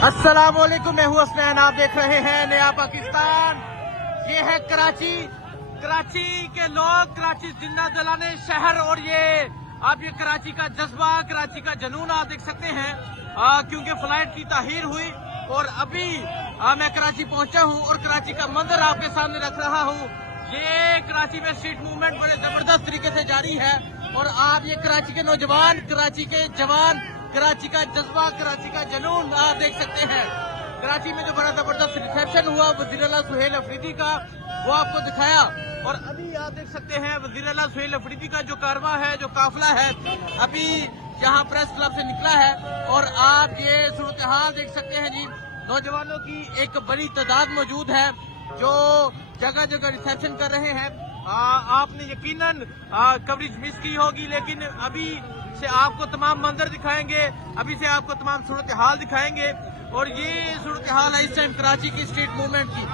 अस्सलाम वालेकुम, मैं हूँ हसनैन, आप देख रहे हैं नया पाकिस्तान। ये है कराची। कराची के लोग, कराची जिंदा दिलाने शहर, और ये आप ये कराची का जज्बा, कराची का जुनून आप देख सकते हैं। क्योंकि फ्लाइट की ताहीर हुई और अभी मैं कराची पहुंचा हूँ और कराची का मंजर आपके सामने रख रहा हूँ। ये कराची में स्ट्रीट मूवमेंट बड़े जबरदस्त तरीके से जारी है और आप ये कराची के नौजवान, कराची के जवान, कराची का जज्बा, कराची का जुनून आप देख सकते हैं। कराची में जो बड़ा जबरदस्त रिसेप्शन हुआ वज़ीर आला सुहेल अफरीदी का, वो आपको दिखाया। और अभी आप देख सकते हैं वज़ीर आला सुहेल अफरीदी का जो कारवां है, जो काफिला है, अभी यहाँ प्रेस क्लब से निकला है और आप ये सूरत हाल देख सकते हैं जी। नौजवानों की एक बड़ी तादाद मौजूद है जो जगह जगह रिसेप्शन कर रहे हैं। आपने यकीनन कवरेज मिस की होगी, लेकिन अभी से आपको तमाम मंजर दिखाएंगे, अभी से आपको तमाम सूरत हाल दिखाएंगे। और ये सूरत हाल है इस टाइम कराची की स्ट्रीट मूवमेंट की,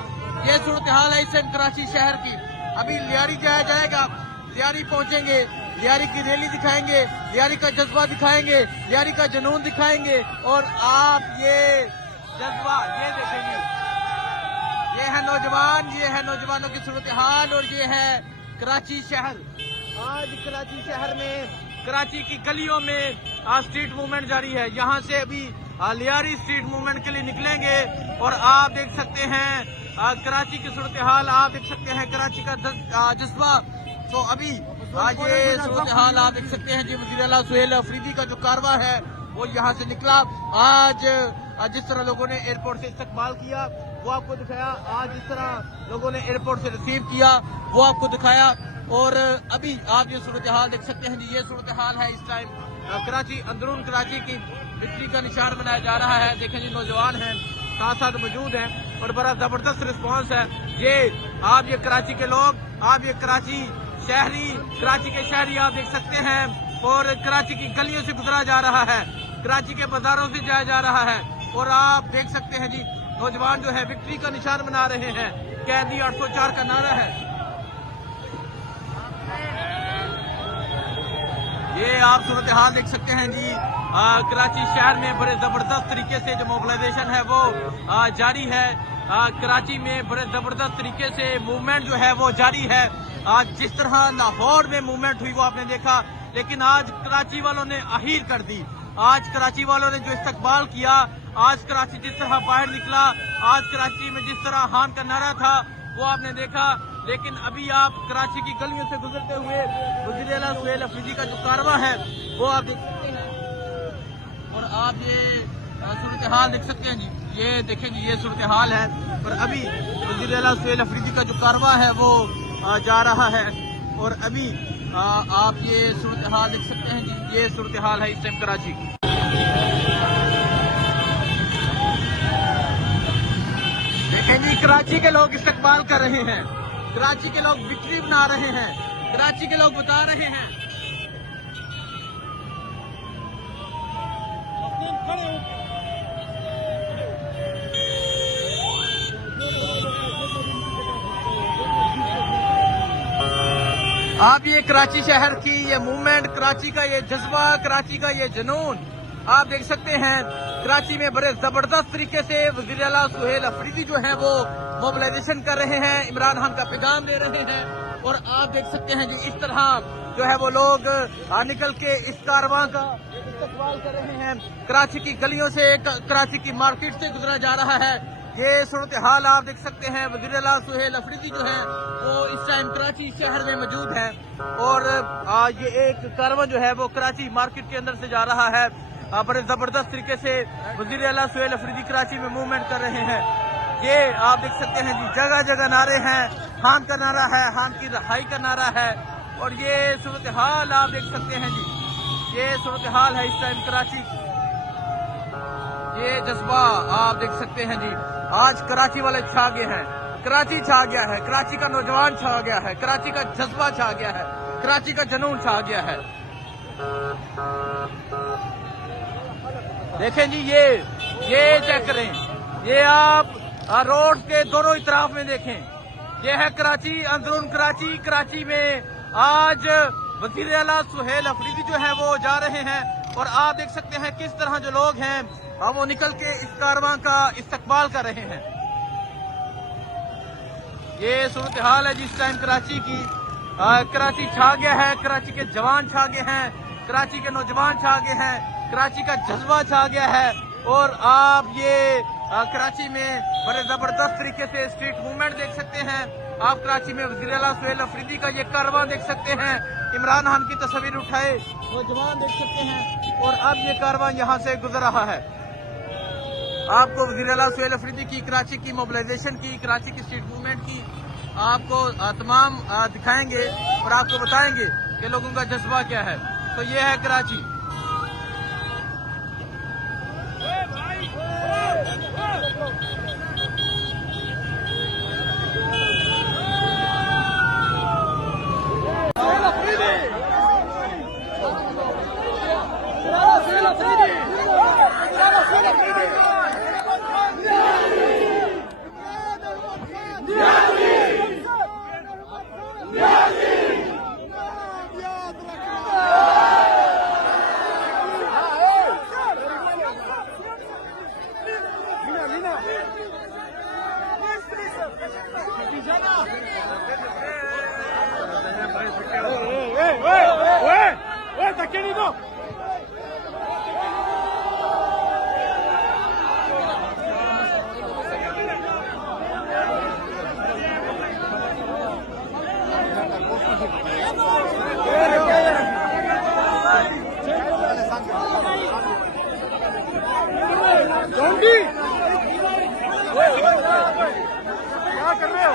ये सूरत हाल है इस टाइम कराची शहर की। अभी लियारी जाया जाएगा, लियारी पहुंचेंगे, लियारी की रैली दिखाएंगे, लियारी का जज्बा दिखाएंगे, लियारी का जुनून दिखाएंगे। और आप ये जज्बा ये देखेंगे, ये है नौजवान, ये है नौजवानों की सूरत हाल और ये है कराची शहर। आज कराची शहर में, कराची की गलियों में स्ट्रीट मूवमेंट जारी है। यहाँ से अभी लियारी स्ट्रीट मूवमेंट के लिए निकलेंगे और आप देख सकते हैं कराची की सूरत हाल, आप देख सकते हैं कराची का जज्बा। तो अभी ये सूरत हाल आप देख सकते हैं जी। वज़ीर आला सुहेल अफरीदी का जो कारवां है वो यहाँ से निकला। आज जिस तरह लोगों ने एयरपोर्ट से इस्तकबाल किया वो आपको दिखाया, आज जिस तरह लोगों ने एयरपोर्ट से रिसीव किया वो आपको दिखाया। और अभी आप ये सूरत हाल देख सकते हैं जी। ये सूरत हाल है इस टाइम कराची, अंदरून कराची की बिजली का निशान बनाया जा रहा है। देखें जी, नौजवान हैं साथ साथ मौजूद हैं और बड़ा जबरदस्त रिस्पांस है। ये आप ये कराची के लोग, आप ये कराची शहरी, कराची के शहरी आप देख सकते हैं। और कराची की गलियों से गुजरा जा रहा है, कराची के बाजारों से जाया जा रहा है। और आप देख सकते हैं जी, नौजवान जो है विक्ट्री का निशान बना रहे हैं। कैदी 804 का नारा है। ये आप सूरत हाल देख सकते हैं जी। कराची शहर में बड़े जबरदस्त तरीके से जो मोबिलाइजेशन है वो जारी है। कराची में बड़े जबरदस्त तरीके से मूवमेंट जो है वो जारी है। आज जिस तरह लाहौर में मूवमेंट हुई वो आपने देखा, लेकिन आज कराची वालों ने अहीर कर दी। आज कराची वालों ने जो इस्तकबाल किया, आज कराची जिस तरह बाहर निकला, आज कराची में जिस तरह हान का नारा था वो आपने देखा। लेकिन अभी आप कराची की गलियों से गुजरते हुए वज़ीर आला सुहेल अफरीदी का जो कारवां है वो आप देख सकते हैं। और आप ये सूरत हाल देख सकते हैं जी। ये देखें जी, ये सूरत हाल है। और अभी वज़ीर आला सुहेल अफरीदी का जो कारवां है वो जा रहा है। और अभी आप ये सूरत हाल देख सकते हैं जी। ये सूरत हाल है इस टाइम कराची की। देखें जी, कराची के लोग इस्तकबाल कर रहे हैं, कराची के लोग विक्ट्री बना रहे हैं, कराची के लोग बता रहे हैं। आप ये कराची शहर की ये मूवमेंट, कराची का ये जज्बा, कराची का ये जुनून आप देख सकते हैं। कराची में बड़े जबरदस्त तरीके से वज़ीर आला सुहेल अफरीदी जो है वो मोबिलाइजेशन कर रहे हैं, इमरान खान का पैगाम दे रहे हैं। और आप देख सकते हैं जी, इस तरह जो है वो लोग निकल के इस कारवां का इस्तकबाल कर रहे हैं। कराची की गलियों से, कराची की मार्केट से गुजरा जा रहा है। ये सूरत हाल आप देख सकते हैं। वज़ीर आला सुहेल अफरीदी जो है वो इस टाइम कराची शहर में मौजूद है। और ये एक कारवां जो है वो कराची मार्केट के अंदर से जा रहा है। बड़े जबरदस्त तरीके से वज़ीर आला सुहेल अफरीदी कराची में मूवमेंट कर रहे हैं। ये आप देख सकते हैं जी, जगह जगह नारे हैं। हान का नारा है, हान की रहाई का नारा है। और ये सूरत हाल आप देख सकते हैं जी। ये सूरत हाल है इस टाइम कराची की। ये जज्बा आप देख सकते हैं जी। आज कराची वाले छा गए हैं, कराची छा गया है, कराची का नौजवान छा गया है, कराची का जज्बा छा गया है, कराची का जुनून छा गया है। देखें जी, ये चेक करें, ये आप रोड के दोनों इतराफ में देखें। ये है कराची, अंदरून कराची। कराची में आज वज़ीर आला सुहेल अफरीदी जो है वो जा रहे हैं और आप देख सकते हैं किस तरह जो लोग हैं वो निकल के इस कारवां का इस्तकबाल कर रहे हैं। ये सूरत हाल है जिस टाइम कराची की। कराची छा गया है, कराची के जवान छा गए हैं, कराची के नौजवान छा गए हैं, कराची का जज्बा छा गया है। और आप ये कराची में बड़े जबरदस्त तरीके से स्ट्रीट मूवमेंट देख सकते हैं। आप कराची में वज़ीर आला सुहेल अफरीदी का ये कारवां देख सकते हैं। इमरान खान की तस्वीर उठाए नौजवान देख सकते हैं और अब ये कारवां यहाँ से गुजर रहा है। आपको वज़ीर आला सुहेल अफरीदी की कराची की मोबिलाइजेशन की, कराची की स्ट्रीट मूवमेंट की आपको तमाम दिखाएंगे और आपको बताएंगे कि लोगों का जज्बा क्या है। तो ये है कराची। क्या कर रहे हो?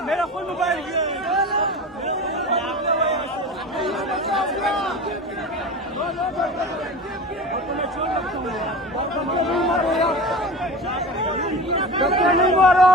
मेरा फुल मोबाइल धक्के नहीं मारो